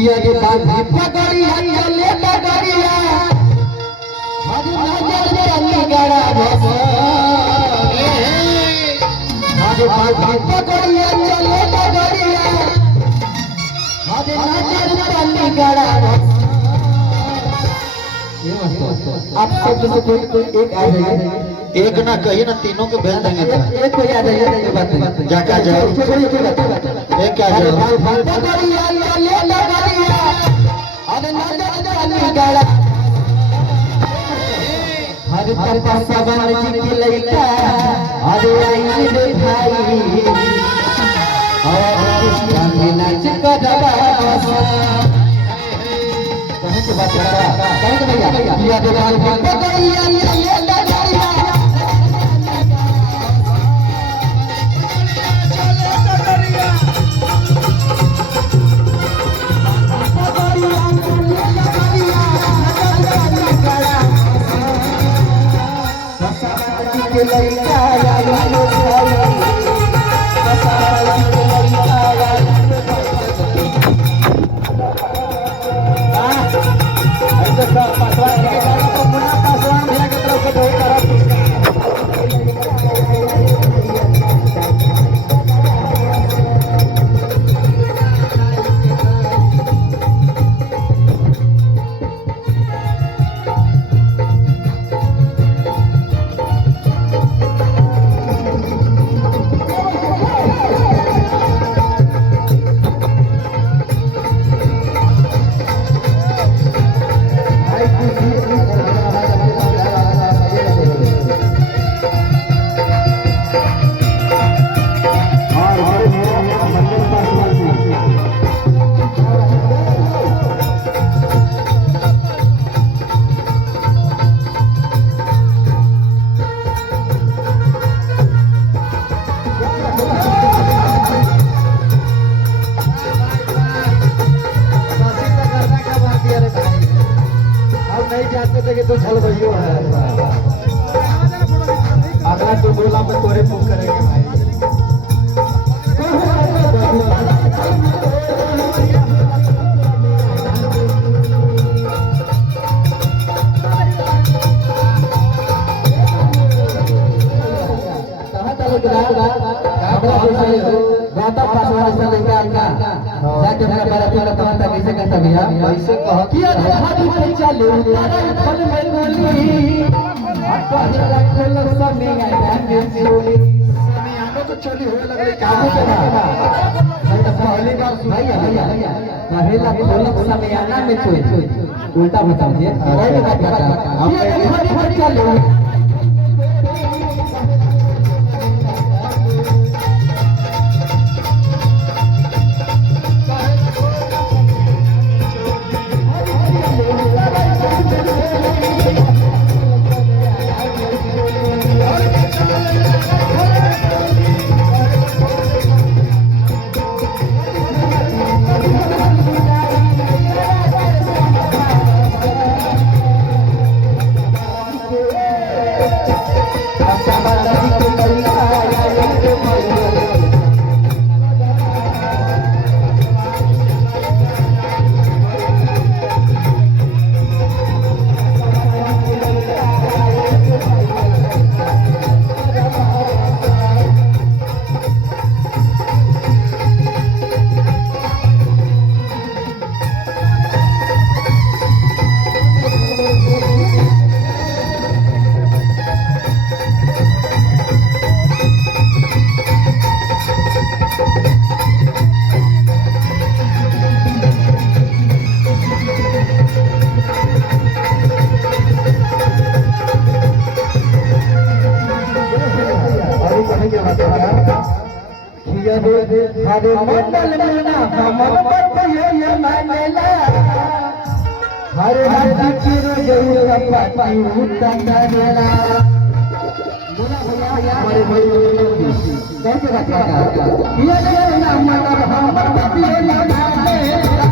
ये बांधी पकड़िया चले पकड़िया हज नजर चली गड़ा बस हज बांधी पकड़िया चले पकड़िया हज नजर चली गड़ा बस। आप सब से कोई एक आ जाइए, एक ना कही ना तीनों को भेज देंगे तो एक कोई आ जाइए, बात जा क्या जाओ एक क्या जाओ पकड़िया चले पकड़िया हज नजर चली गड़ा हर तपस्या बन जी की लइका हर आई रे भाई और कृष्ण के नाच कदबा कहे के बात कहे के भैया ये दुकान पे पकड़िया ये लगाइया चले पकड़िया पकड़िया ये लगाइया के लइका आया तो चल भैया अगला तो बोला मैं तोरे बुक करेंगे भाई। जाके मेरा बड़ा प्यारा कहता कैसे कहता भैया कैसे कह किया हद पे चले तारा फल में गोली अच्छा खोल समय आया के चोली समय आनो तो चोली होए लगले काबू के भाई तो पहली बार भैया भैया पहला खोल समय आना में चोली उल्टा बता दिए और बात ये हद पे चले हरे मंडल में ना हमर बतिया मानेला हरे हरि चिर जरूर पाती उतंदरेला बोला भैया हमारे भाई कैसे कहता ये ना हमर हमर बतिया मानेला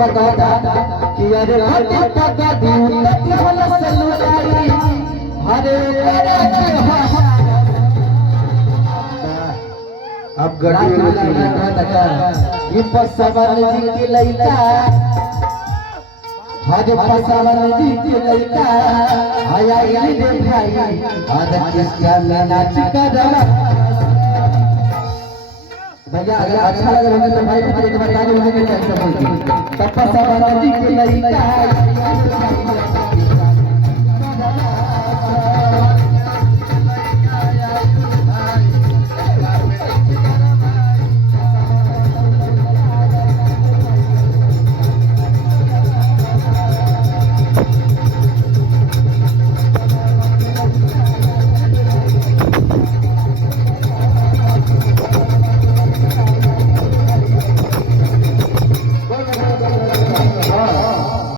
बार कहा था कि अरे हटे पका दी उन्नति होला सलुलाई अरे अब गड़ी ये पसवन जी के लइका हज पसवन जी के लइका आया ये भाई आज किसका में नाच कर भैया अगर अच्छा लगे होगा तो भाई एक बार ताली बजा के कैसे बोलते तब पसवन जी के लइका